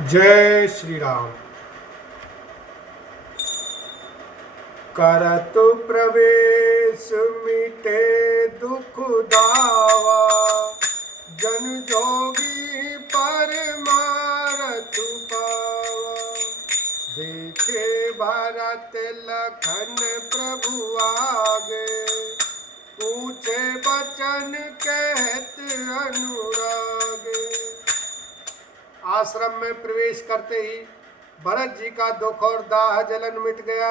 जय श्री राम। करतु प्रवेश मिटे दुख दावा, जन जोगी परमारथ पावा। देखे भरत लखन प्रभु आगे, पूछे बचन कहत अनुरागे। आश्रम में प्रवेश करते ही भरत जी का दुख और दाह जलन मिट गया,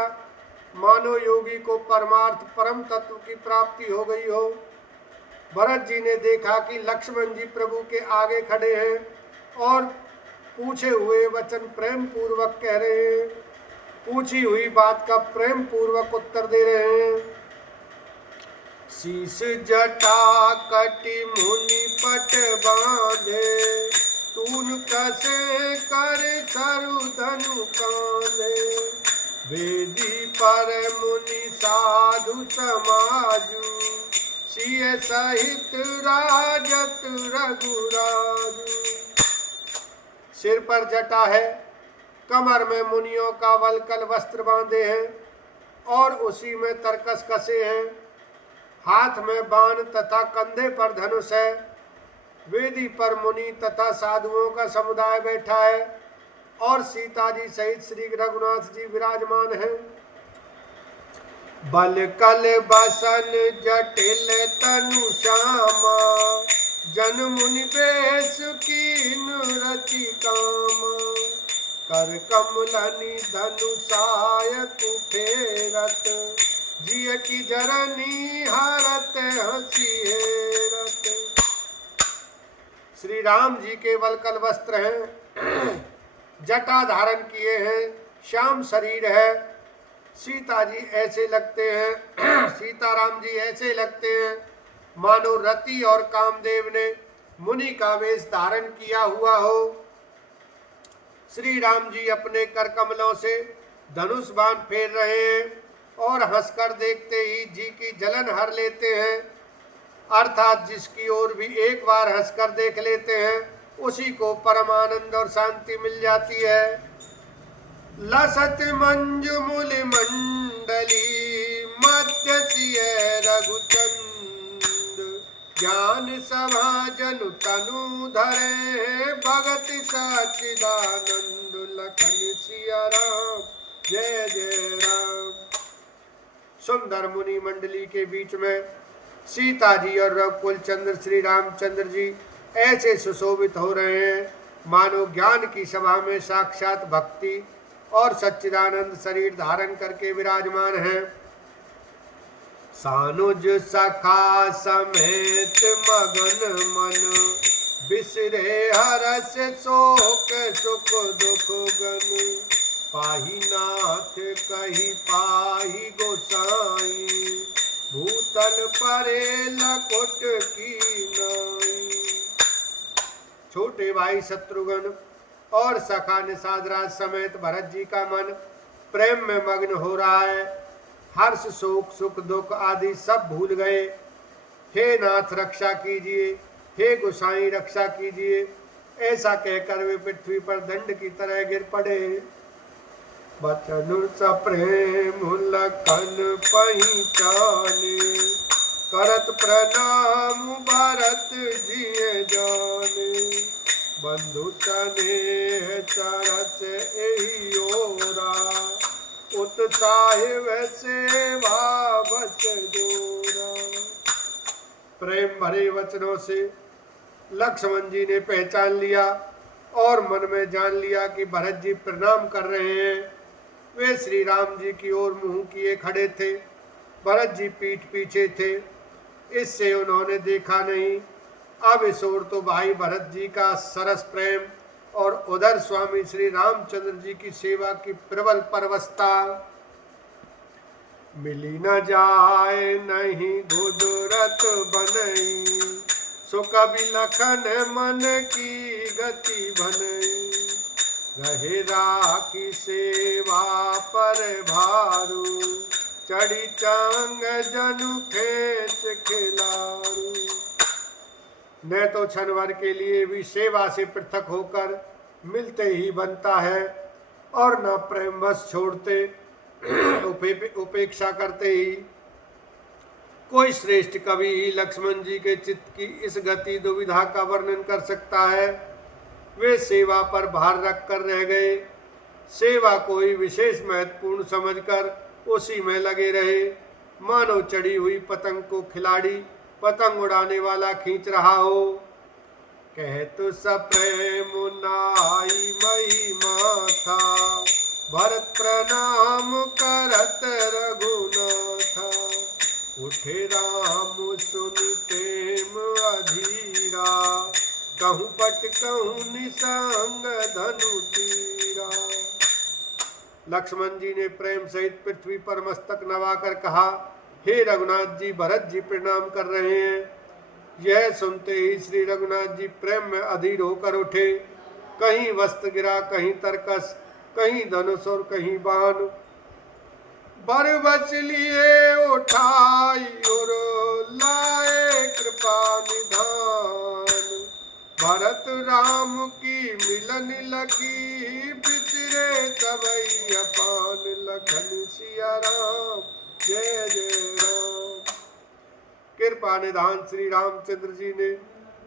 मानो योगी को परमार्थ परम तत्व की प्राप्ति हो गई हो। भरत जी ने देखा कि लक्ष्मण जी प्रभु के आगे खड़े हैं और पूछे हुए वचन प्रेम पूर्वक कह रहे हैं, पूछी हुई बात का प्रेम पूर्वक उत्तर दे रहे हैं। शीश जटा कटि मुनि पट बांधे, तून कसे कर सरु धनु कांधे। वेदी पर मुनि साधु समाजु, सिय सहित राजत रघुराजु। सिर पर जटा है, कमर में मुनियों का वलकल वस्त्र बांधे हैं और उसी में तरकस कसे हैं। हाथ में बाण तथा कंधे पर धनुष है। वेदी पर मुनि तथा साधुओं का समुदाय बैठा है और सीता जी सहित श्री रघुनाथ जी विराजमान हैं। बल कल बसन जटिल तनु श्यामा, जन मुनि बेश कीन रति कामा। कर कमलनि धनुषाय कुफेरत, जिय की जरनी हरत हंसी हेरत। श्री राम जी के वलकल वस्त्र हैं, जटा धारण किए हैं, श्याम शरीर है। सीता जी ऐसे लगते हैं, सीताराम जी ऐसे लगते हैं मानो रति और कामदेव ने मुनि का वेश धारण किया हुआ हो। श्री राम जी अपने कर कमलों से धनुष बाण फेर रहे हैं और हंसकर देखते ही जी की जलन हर लेते हैं। अर्थात जिसकी ओर भी एक बार हंसकर देख लेते हैं, उसी को परमानंद और शांति मिल जाती है। लसत मंजु मुलि मंडली, मध्य सिय रघुचंद। ज्ञान सभा जनु तनु धरे, भगत सच्चिदानंद। लखन सिया राम जय जय राम। सुंदर मुनि मंडली के बीच में सीता जी और रघुकुल चंद्र श्री रामचंद्र जी ऐसे सुशोभित हो रहे हैं मानो ज्ञान की सभा में साक्षात भक्ति और सच्चिदानंद शरीर धारण करके विराजमान हैं। सानुज सखा समेत मगन मन, बिसरे हरस शोक सुख दुख गन। पाही नाथ कही पाही गोसाई, भूतल परे लकुट की नाई। छोटे भाई शत्रुघ्न और सखा निषादराज समेत भरत जी का मन प्रेम में मग्न हो रहा है। हर्ष शोक सुख दुख आदि सब भूल गए। हे नाथ रक्षा कीजिए, हे गोसाई रक्षा कीजिए, ऐसा कहकर वे पृथ्वी पर दंड की तरह गिर पड़े। बचन सप्रेम लखन पहिचाने, करत प्रणाम भरत जिय जाने। बंधु स्नेह चरस एहि ओरा, उत्साह सेवा बस जोरा। प्रेम भरे वचनों से लक्ष्मण जी ने पहचान लिया और मन में जान लिया कि भरत जी प्रणाम कर रहे हैं। वे श्री राम जी की ओर मुंह किए खड़े थे। भरत जी पीठ पीछे थे, इससे उन्होंने देखा नहीं। अब इस ओर तो भाई भरत जी का सरस प्रेम और उधर स्वामी श्री रामचंद्र जी की सेवा की प्रबल परवस्ता। मिली न जाए नहीं घुदरत बनई, सो कवि लखन मन की गति बनई। रहे राखी सेवा पर भारू, चढ़ी चांग जनु खेच खिलारू। न तो क्षण भर के लिए भी सेवा से पृथक होकर मिलते ही बनता है और न प्रेम बस छोड़ते उपेक्षा करते ही। कोई श्रेष्ठ कवि ही लक्ष्मण जी के चित्त की इस गति दुविधा का वर्णन कर सकता है। वे सेवा पर भार रख कर रह गए, सेवा को ही विशेष महत्वपूर्ण समझकर उसी में लगे रहे, मानो चढ़ी हुई पतंग को खिलाड़ी पतंग उड़ाने वाला खींच रहा हो। कह तो सप्रेम नाई महिमा था, भरत प्रणाम करत रघुनाथा। उठे राम सुनि प्रेम अधीरा, कहूँ पट कहूँ निसंग धनु तीरा। लक्ष्मण जी ने प्रेम सहित पृथ्वी पर मस्तक नवाकर कहा, हे रघुनाथ जी, भरत जी प्रणाम कर रहे हैं। यह सुनते ही श्री रघुनाथ जी प्रेम में अधीर होकर उठे। कहीं वस्त्र गिरा, कहीं तरकस, कहीं धनुष और कहीं बाण। बर बच लिए उठाई और लाए कृपा निधान। भरत राम की मिलन लगी, बिचरे सबई अपान। लखन सिया राम जय जय राम। कृपा निधान श्री रामचंद्र जी ने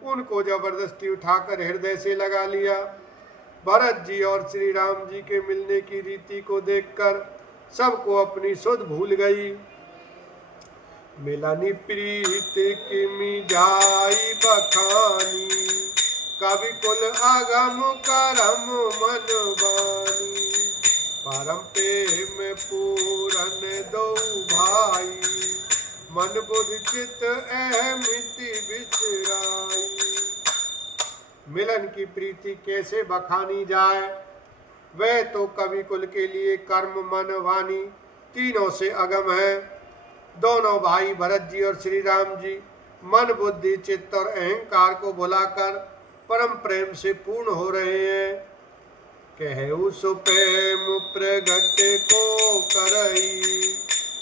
उनको जबरदस्ती उठाकर हृदय से लगा लिया। भरत जी और श्री राम जी के मिलने की रीति को देखकर सबको अपनी सुध भूल गई। मिलनी प्रीत किमि जाई बखानी, कवि कुल आगम करम मन बानी। परम प्रेम पूरन दो भाई, मन बुद्धि चित अहमिति बिसराई। मिलन की प्रीति कैसे बखानी जाए, वह तो कवि कुल के लिए कर्म मन वाणी तीनों से अगम है। दोनों भाई भरत जी और श्री राम जी मन बुद्धि चित्त और अहंकार को भुलाकर परम प्रेम से पूर्ण हो रहे हैं। कहु सुप्रेम प्रगट को करई,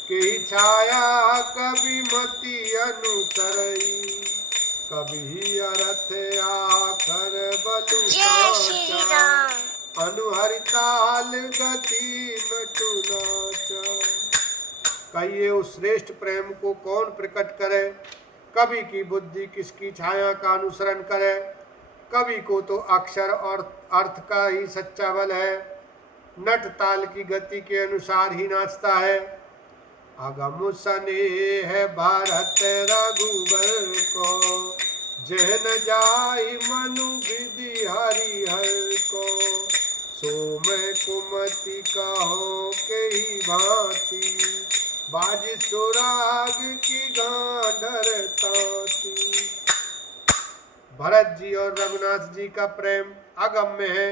की छाया कभी मति अनुसरई। कभी अर्थ आखर बलु साचा, अनुहरिताल गति नटु नाचा। कहिए उस श्रेष्ठ प्रेम को कौन प्रकट करे, कवि की बुद्धि किसकी छाया का अनुसरण करे। कवि को तो अक्षर और अर्थ का ही सच्चा बल है, नट ताल की गति के अनुसार ही नाचता है। अगम स्नेह भारत रघुबर को, जहन जाई मनु विधि हरिहर को। सो मैं कुमति कहो के ही भांति, बाज सुराग की गांडर ताती। भरत जी और रघुनाथ जी का प्रेम अगम्य है,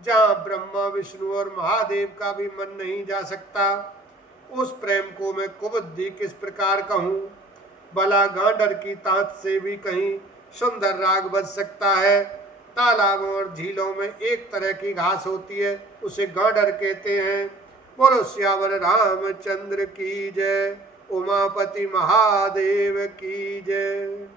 जहाँ ब्रह्मा विष्णु और महादेव का भी मन नहीं जा सकता। उस प्रेम को मैं कुबुद्धि किस प्रकार कहूँ। भला गांडर की तांत से भी कहीं सुंदर राग बज सकता है। तालाबों और झीलों में एक तरह की घास होती है, उसे गांडर कहते हैं। बोलो श्यावर रामचंद्र की जय, उमापति महादेव की जय।